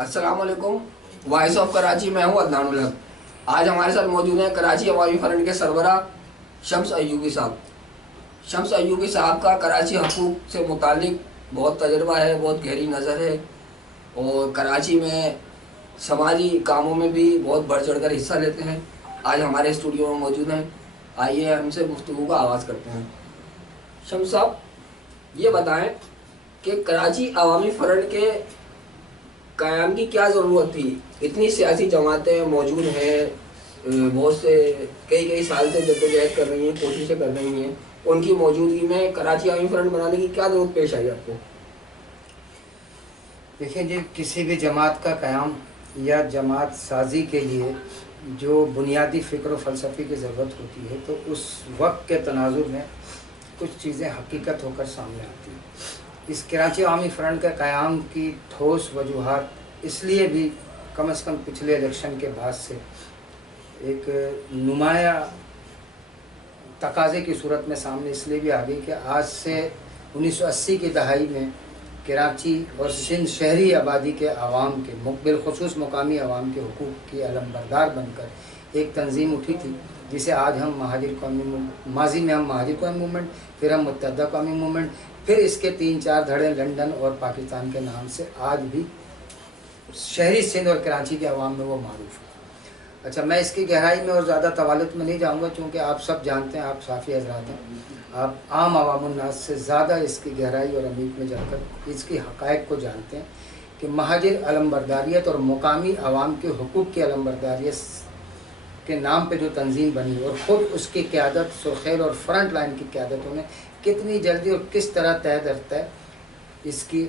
السلام علیکم. Voice of Karachi میں ہوں عدنان الحق. آج ہمارے ساتھ موجود ہیں کراچی عوامی فرنٹ کے سربراہ شمس ایوبی صاحب. شمس ایوبی صاحب کا کراچی حقوق سے متعلق بہت تجربہ ہے, بہت گہری نظر ہے اور کراچی میں سماجی کاموں میں بھی بہت بڑھ چڑھ کر حصہ لیتے ہیں. آج ہمارے اسٹوڈیو میں موجود ہیں. آئیے ہم سے گفتگو کا آغاز کرتے ہیں. شمس صاحب, یہ بتائیں کہ کراچی عوامی فرنٹ کے قیام کی کیا ضرورت تھی؟ اتنی سیاسی جماعتیں موجود ہیں, بہت سے کئی سال سے جدوجہد کر رہی ہیں, کوششیں کر رہی ہیں, ان کی موجودگی میں کراچی عوامی فرنٹ بنانے کی کیا ضرورت پیش آئی آپ کو؟ دیکھیں جی, کسی بھی جماعت کا قیام یا جماعت سازی کے لیے جو بنیادی فکر و فلسفے کی ضرورت ہوتی ہے تو اس وقت کے تناظر میں کچھ چیزیں حقیقت ہو کر سامنے آتی ہیں. اس کراچی عوامی فرنٹ کے قیام کی ٹھوس وجوہات اس لیے بھی کم از کم پچھلے الیکشن کے بعد سے ایک نمایاں تقاضے کی صورت میں سامنے اس لیے بھی آ گئی کہ آج سے 1980 کی دہائی میں کراچی اور سندھ شہری آبادی کے عوام کے بالخصوص مقامی عوام کے حقوق کی علمبردار بن کر ایک تنظیم اٹھی تھی جسے آج ہم ماضی میں ہم مہاجر قومی موومنٹ, پھر ہم متحدہ قومی موومنٹ, پھر اس کے 3-4 دھڑے لندن اور پاکستان کے نام سے آج بھی شہری سندھ اور کراچی کے عوام میں وہ معروف ہے. اچھا, میں اس کی گہرائی میں اور زیادہ طوالت میں نہیں جاؤں گا چونکہ آپ سب جانتے ہیں, آپ صحافی حضرات ہیں, آپ عام عوام الناس سے زیادہ اس کی گہرائی اور عمیق میں جا کر اس کی حقائق کو جانتے ہیں کہ مہاجر علمبرداریت اور مقامی عوام کے حقوق کی علمبرداریت کے نام پہ جو تنظیم بنی اور خود اس کی قیادت سرخیل اور فرنٹ لائن کی قیادتوں نے کتنی جلدی اور کس طرح طے در طے اس کی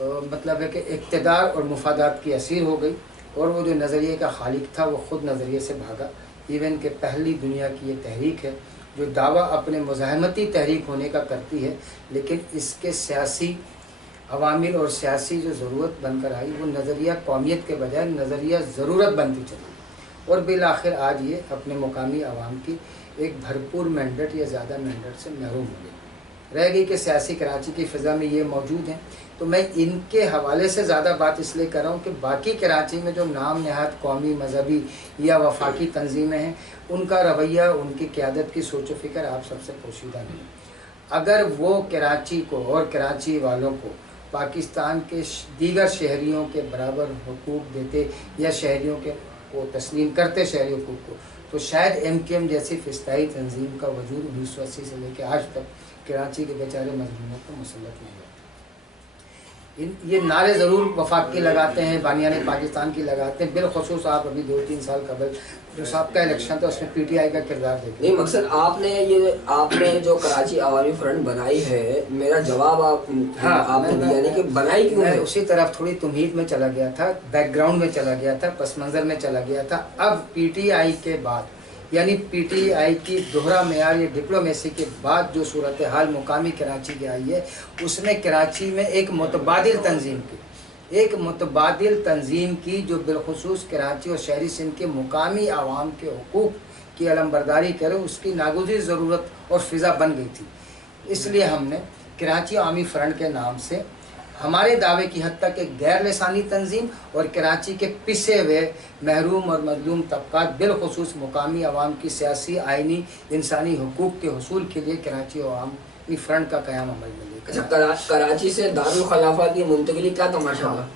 مطلب ہے کہ اقتدار اور مفادات کی اسیر ہو گئی اور وہ جو نظریے کا خالق تھا وہ خود نظریے سے بھاگا. ایون کہ پہلی دنیا کی یہ تحریک ہے جو دعویٰ اپنے مزاحمتی تحریک ہونے کا کرتی ہے, لیکن اس کے سیاسی عوامل اور سیاسی جو ضرورت بن کر آئی وہ نظریہ قومیت کے بجائے نظریہ ضرورت بنتی چلی اور بالآخر آج یہ اپنے مقامی عوام کی ایک بھرپور مینڈیٹ یا زیادہ مینڈیٹ سے محروم ہو گئی. رہ گئی کہ سیاسی کراچی کی فضا میں یہ موجود ہیں, تو میں ان کے حوالے سے زیادہ بات اس لیے کر رہا ہوں کہ باقی کراچی میں جو نام نہاد قومی مذہبی یا وفاقی تنظیمیں ہیں ان کا رویہ, ان کی قیادت کی سوچ و فکر آپ سب سے پوشیدہ نہیں. اگر وہ کراچی کو اور کراچی والوں کو پاکستان کے دیگر شہریوں کے برابر حقوق دیتے یا شہریوں کے کو تسلیم کرتے شہری حقوق کو, تو شاید MKM جیسی فضائی تنظیم کا وجود 1980 سے لے کے آج تک کراچی کے بیچارے مظلوموں کو مسلط نہیں ہوتا. یہ نعرے ضرور وفاق کی لگاتے ہیں, بانیان پاکستان کی لگاتے ہیں, بالخصوص آپ ابھی 2-3 سال قبل جو سابقہ الیکشن تھا اس میں PTI کا کردار دیکھیں. نہیں, مقصد آپ نے جو کراچی عوامی فرنٹ بنائی ہے, میرا جواب آپ نے دیا نہیں کہ بنائی کیوں ہے. اسی طرف تھوڑی تمہید میں چلا گیا تھا, بیک گراؤنڈ میں چلا گیا تھا, پس منظر میں چلا گیا تھا. اب PTI کے بعد یعنی PTI کی دوہرا معیار یا ڈپلومیسی کے بعد جو صورتحال مقامی کراچی کی آئی ہے اس میں کراچی میں ایک متبادل تنظیم کی جو بالخصوص کراچی اور شہری سندھ کے مقامی عوام کے حقوق کی علمبرداری کرے, اس کی ناگزیر ضرورت اور فضا بن گئی تھی. اس لیے ہم نے کراچی عوامی فرنٹ کے نام سے ہمارے دعوے کی حد تک ایک غیر لسانی تنظیم اور کراچی کے پسے ہوئے محروم اور مظلوم طبقات بالخصوص مقامی عوام کی سیاسی, آئینی, انسانی حقوق کے حصول کے لیے کراچی عوامی فرنٹ کا قیام عمل میں لے کر. اچھا, کراچی سے دارالخلافہ کی منتقلی کیا تماشا تھا؟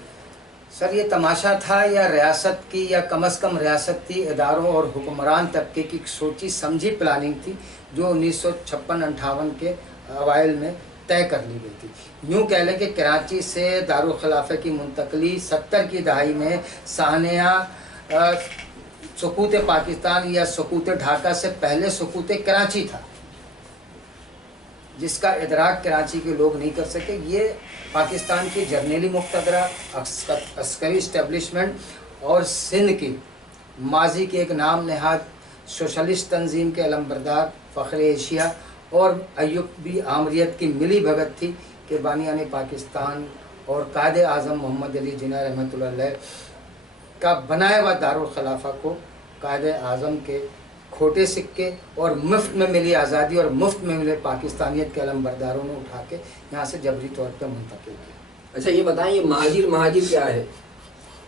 سر, یہ تماشا تھا یا ریاست کی یا کم از کم ریاستی اداروں اور حکمران طبقے کی سوچی سمجھی پلاننگ تھی جو 1956-58 کے اوائل میں طے کر لی گئی تھی. یوں کہہ لیں کہ کراچی سے دارالخلافہ کی منتقلی 70 کی دہائی میں سانحہ سقوط پاکستان یا سقوط ڈھاکہ سے پہلے سقوط کراچی تھا, جس کا ادراک کراچی کے لوگ نہیں کر سکے. یہ پاکستان کی جرنیلی مقتدرہ, عسکری اسٹیبلشمنٹ اور سندھ کی ماضی کے ایک نام نہاد سوشلسٹ تنظیم کے علمبردار فخر ایشیا اور ایوبی آمریت کی ملی بھگت تھی کہ بانیان پاکستان اور قائد اعظم محمد علی جناح رحمۃ اللہ علیہ کا بنایا ہوا دارالخلافہ کو قائد اعظم کے کھوٹے سکے اور مفت میں ملی آزادی اور مفت میں ملے پاکستانیت کے علمبرداروں نے اٹھا کے یہاں سے جبری طور پہ منتقل کیا. اچھا, یہ بتائیں یہ مہاجر کیا ہے؟